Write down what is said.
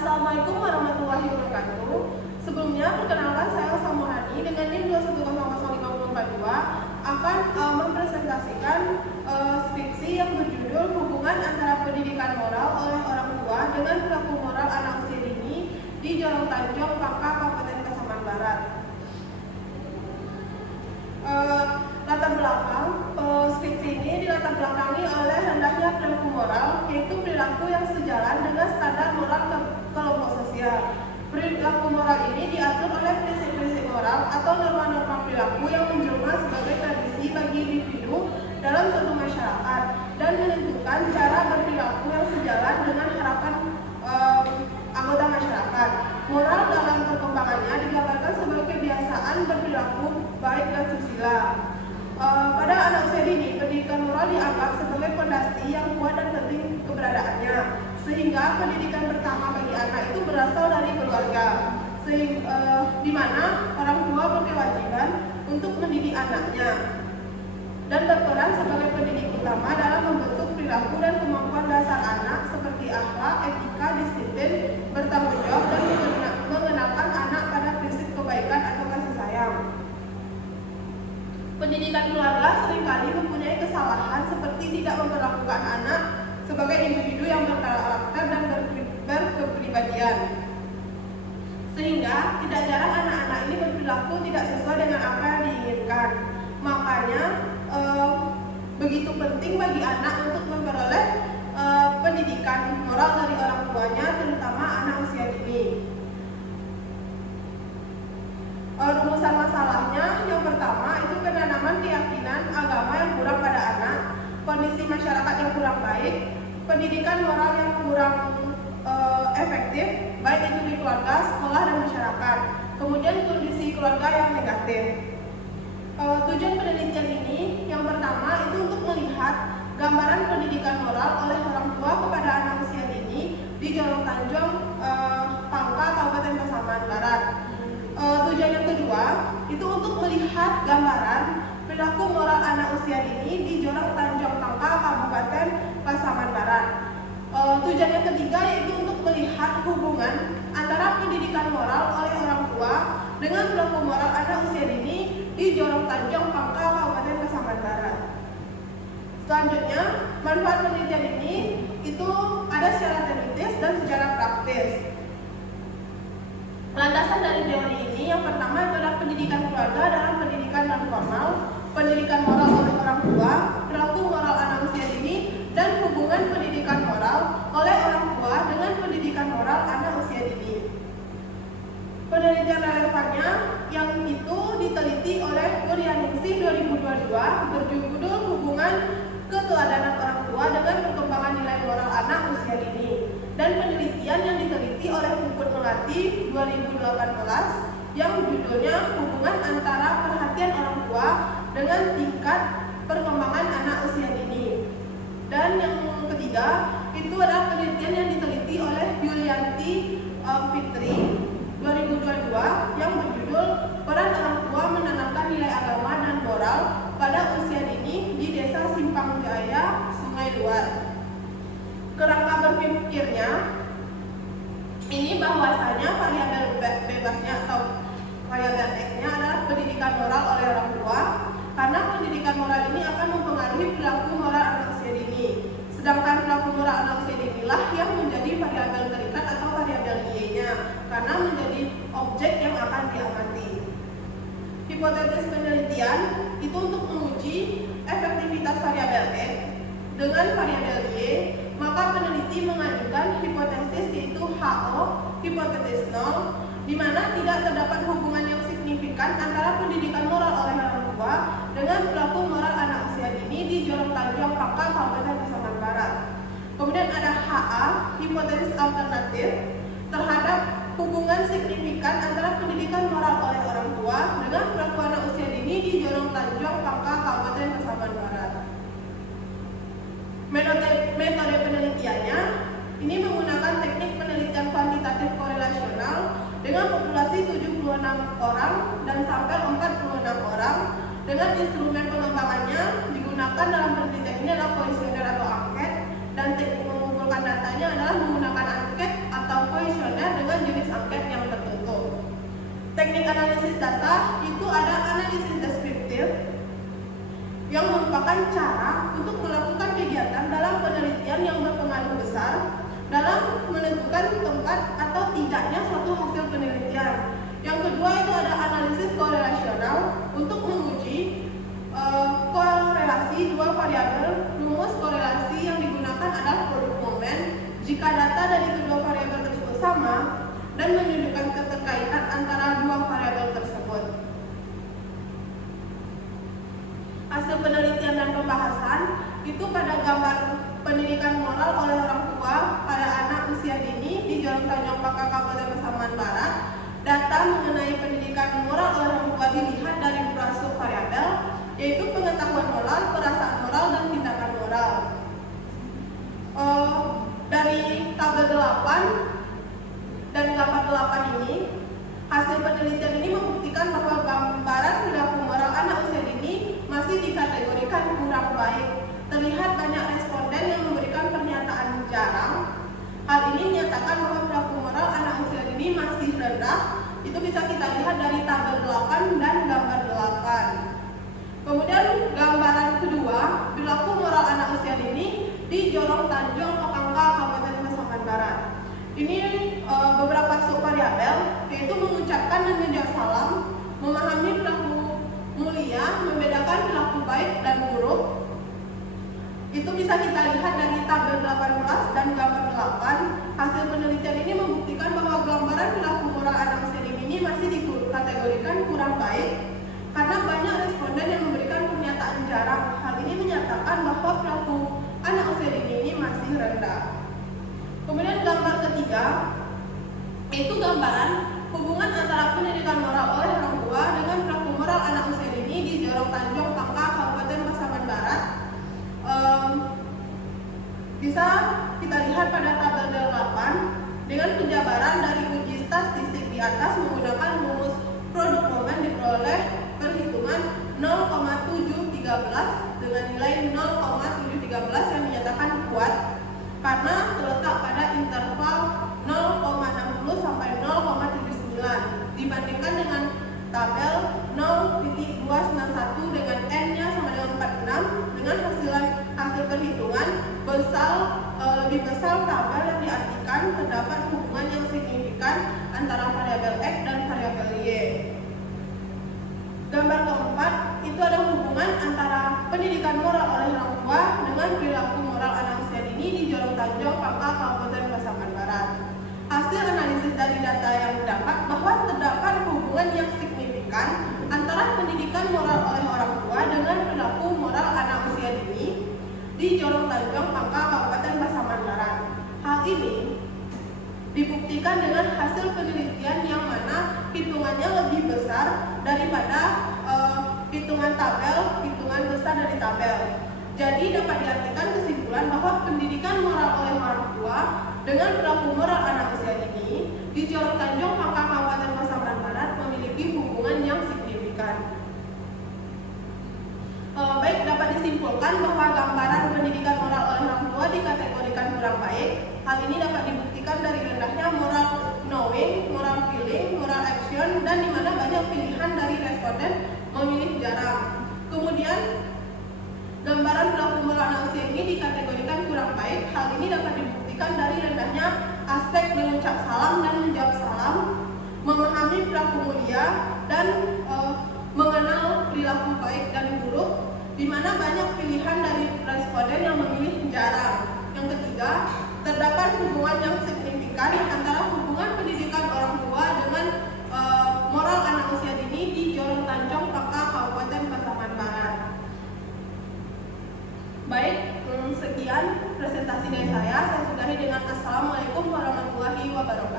Assalamualaikum warahmatullahi wabarakatuh. Sebelumnya, perkenalkan saya Samuhani dengan NIM 2100542 akan mempresentasikan skripsi yang berjudul Hubungan Antara Pendidikan Moral oleh Orang Tua dengan Perilaku Moral Anak Usia Dini di Jorong Tanjong, Pangka, Kabupaten Pasaman Barat. Latar belakang skripsi ini dilatar belakangi oleh rendahnya perilaku moral, yaitu perilaku yang sejalan dengan standar moral kelompok sosial. Perilaku moral ini diatur oleh prinsip-prinsip moral atau norma-norma perilaku yang menjelma sebagai tradisi bagi individu dalam suatu masyarakat dan menentukan cara berperilaku yang sejalan dengan harapan anggota masyarakat. Moral dalam perkembangannya digambarkan sebagai kebiasaan berperilaku baik dan susila. Pada anak usia dini, pendidikan moral dianggap sebagai fondasi yang kuat dan penting keberadaannya, sehingga pendidikan pertama bagi anak itu berasal dari keluarga, di mana orang tua berkewajiban untuk mendidik anaknya dan berperan sebagai pendidik utama dalam membentuk perilaku dan kemampuan dasar anak seperti akhlak, etika, disiplin, bertanggung jawab, dan mengenalkan anak pada prinsip kebaikan atau kasih sayang. Pendidikan keluarga seringkali mempunyai kesalahan seperti tidak memperlakukan anak sebagai individu yang berkarakter dan berkepribadian, sehingga tidak jarang anak-anak ini berperilaku tidak sesuai dengan apa yang diinginkan. Makanya begitu penting bagi anak untuk memperoleh pendidikan moral dari orang tuanya, terutama anak usia dini. Rumusan masalahnya, yang pertama itu penanaman keyakinan agama yang kurang pada anak, kondisi masyarakat yang kurang baik, pendidikan moral yang kurang efektif, baik itu di keluarga, sekolah, dan masyarakat. Kemudian kondisi keluarga yang negatif. Tujuan penelitian ini yang pertama itu untuk melihat gambaran pendidikan moral oleh orang tua kepada anak usia dini di Jorong Tanjong, Pangka, Kabupaten Pasaman Barat. Tujuan yang kedua itu untuk melihat gambaran perilaku moral anak usia dini di Jorong Tanjong, Pangka, Kabupaten Pasaman Barat. Tujuan yang ketiga yaitu untuk melihat hubungan antara pendidikan moral oleh orang tua dengan perilaku moral anak usia dini di Jorong Tanjong, Pangka, Kabupaten Pasaman Barat. Selanjutnya, manfaat penelitian ini itu ada secara teoritis dan secara praktis. Landasan dari teori ini yang pertama adalah pendidikan keluarga dalam pendidikan non formal, pendidikan moral oleh orang tua, perilaku moral anak usia dini, dan hubungan pendidikan moral oleh orang tua dengan pendidikan moral anak usia dini. Penelitian relevannya yang itu diteliti oleh Kuryaningsih 2022 berjudul Hubungan Keteladanan Orang Tua dengan Perkembangan Nilai Moral Anak Usia Dini, dan penelitian yang diteliti oleh Puput Melati 2018 yang judulnya Hubungan Antara Perhatian Orang Tua dengan Tingkat Perkembangan Anak Usia Dini. Dan yang ketiga itu adalah penelitian yang diteliti oleh Yulianti Fitri 2022 yang berjudul Peran Orang Tua Menanamkan Nilai Agama dan Moral pada Usia Dini di Desa Simpang Jaya, Sungai Luar. Kerangka berpikirnya ini bahwasanya variabel bebasnya atau variabel X-nya adalah pendidikan moral oleh orang tua, karena pendidikan moral ini akan mempengaruhi perilaku moral anak usia dini. Sedangkan perilaku moral anak usia dini lah yang menjadi variabel terikat atau variabel Y-nya, karena menjadi objek yang akan diamati. Hipotesis penelitian itu untuk menguji efektivitas variabel X dengan variabel Y, maka peneliti mengajukan hipotesis yaitu HO, hipotesis 0, di mana tidak terdapat hubungan yang signifikan antara pendidikan moral oleh orang tua dengan perilaku moral anak usia dini di Jorong Tanjong, Pangka, Kabupaten Pasaman Barat. Kemudian ada HA, hipotesis alternatif terhadap hubungan signifikan antara pendidikan moral oleh orang tua dengan perilaku anak usia dini di Jorong Tanjong, Pangka, Kabupaten Pasaman Barat. Metode penelitiannya ini menggunakan teknik penelitian kuantitatif korelasional dengan populasi 76 orang dan sampel 46 orang. Dengan instrumen pengembangannya digunakan dalam penelitian ini adalah kuesioner atau angket, dan teknik mengumpulkan datanya adalah menggunakan angket atau kuesioner data itu ada analisis deskriptif yang merupakan cara untuk melakukan kegiatan dalam penelitian yang berpengaruh besar dalam menentukan tempat atau tidaknya suatu hasil penelitian. Yang kedua itu ada analisis korelasional untuk menguji korelasi dua variabel. Rumus korelasi yang digunakan adalah produk momen jika data dari kedua variabel tersebut sama dan menunjukkan keterkaitan antara dua variabel tersebut. Hasil penelitian dan pembahasan itu pada gambar pendidikan moral oleh orang tua pada anak usia dini di Jorong Tanjung Pakar Kabupaten Pasaman Barat. Data mengenai pendidikan moral oleh orang tua dilihat dari berbagai variabel, yaitu pengetahuan moral, perasaan moral, dan tindakan moral. Dari tabel 8 dan gambar 8 ini, hasil penelitian ini membuktikan bahwa gambaran perilaku moral anak usia dini masih dikategorikan kurang baik. Terlihat banyak responden yang memberikan pernyataan jarang. Hal ini menyatakan bahwa perilaku moral anak usia dini masih rendah. Itu bisa kita lihat dari tabel 8 dan gambar 8. Kemudian gambaran kedua, perilaku moral anak usia dini di Jorong Tanjung Pakangka Kabupaten Pasaman Barat. Ini beberapa subvariabel, yaitu mengucapkan dan menjawab salam, memahami perilaku mulia, membedakan perilaku baik dan buruk. Itu bisa kita lihat dari tabel 18 dan gambar 8. Hasil penelitian ini membuktikan bahwa gambaran perilaku moral anak usia dini ini masih dikategorikan kurang baik karena banyak responden yang memberikan pernyataan jarang. Hal ini menyatakan bahwa perilaku anak usia dini ini masih rendah. Kemudian gambar ketiga, yaitu gambaran hubungan antara pendidikan moral oleh orang tua dengan perilaku moral anak usia dini di Jorong Tanjung Pakar Kabupaten Pasaman Barat. Bisa kita lihat pada tabel 8 dengan penjabaran dari uji statistik di atas menggunakan rumus produk momen diperoleh perhitungan 0,713 dengan nilai 0,713 yang dinyatakan kuat karena terletak pada interval 0,60 sampai 0,79 dibandingkan dengan tabel 0.291 dengan n-nya sama dengan 46 dengan hasil perhitungan lebih besar tabel yang diartikan terdapat hubungan yang signifikan antara variabel X dan variabel Y. Gambar keempat itu ada hubungan antara pendidikan moral oleh orang tua dengan perilaku moral anak usia dini di Jorong Tanjung Pakar Kabupaten Pasaman Barat. Hasil analisis dari data yang didapat bahwa terdapat hubungan yang signifikan antara pendidikan moral oleh orang tua dengan perilaku moral anak usia dini di Jorong Tanjung Pakar Kabupaten Pasaman Barat. Hal ini dibuktikan dengan hasil penelitian yang mana hitungannya lebih besar daripada hitungan besar dari tabel. Jadi dapat diartikan kesimpulan bahwa pendidikan moral oleh orang tua dengan perilaku moral anak usia dini di Jorong Tanjung Pakar Kabupaten Pasaman Barat memiliki hubungan yang signifikan. Baik, dapat disimpulkan bahwa gambaran pendidikan moral oleh orang tua dikategorikan kurang baik. Hal ini dapat dibuktikan dari rendahnya moral knowing, moral feeling, moral action, dan di mana banyak pilihan dari responden memilih jarang. Kemudian, gambaran perilaku moral anak usia ini dikategorikan kurang baik. Hal ini dapat dibuktikan dari rendahnya aspek mengucap salam dan menjawab salam, memahami perilaku mulia, dan mengenal perilaku baik dan buruk, di mana banyak pilihan dari responden yang memilih jarang. Yang ketiga, terdapat hubungan yang signifikan antara hubungan pendidikan orang tua dengan moral anak usia dini di Jorong Tanjung Pakar Kabupaten Pasaman Barat. Baik, sekian presentasi dari saya. Saya sudahi dengan Assalamualaikum warahmatullahi wabarakatuh.